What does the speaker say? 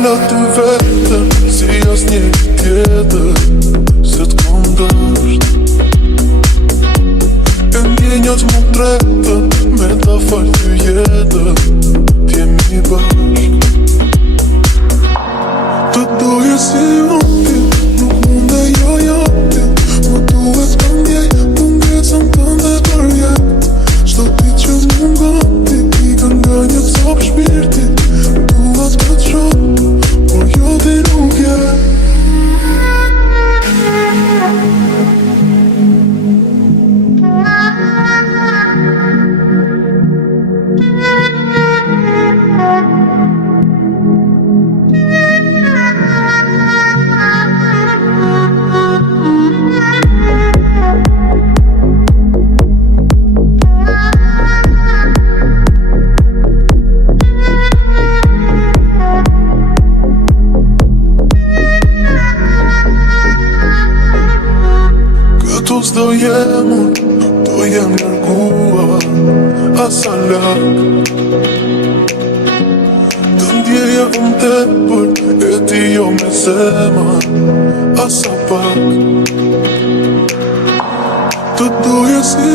Alla të vetëm, si as një tjetër, se t'kondësht. E ndjenjat më tretën, me ta falë ty jetën, t'jemi bashk. Të doje si unë, nuk mund e jo jati. Më duhet të ndjej, të ngecën të ndë për jetë. Shto ti që mungon ti, i kanë nga një cop shpirti. Duhet të të shoh, por jo ti nuk je. Do jem nërguar asa lak. Të ndjeja unë tepër, e ti jo me zemër asa pak. Të doje si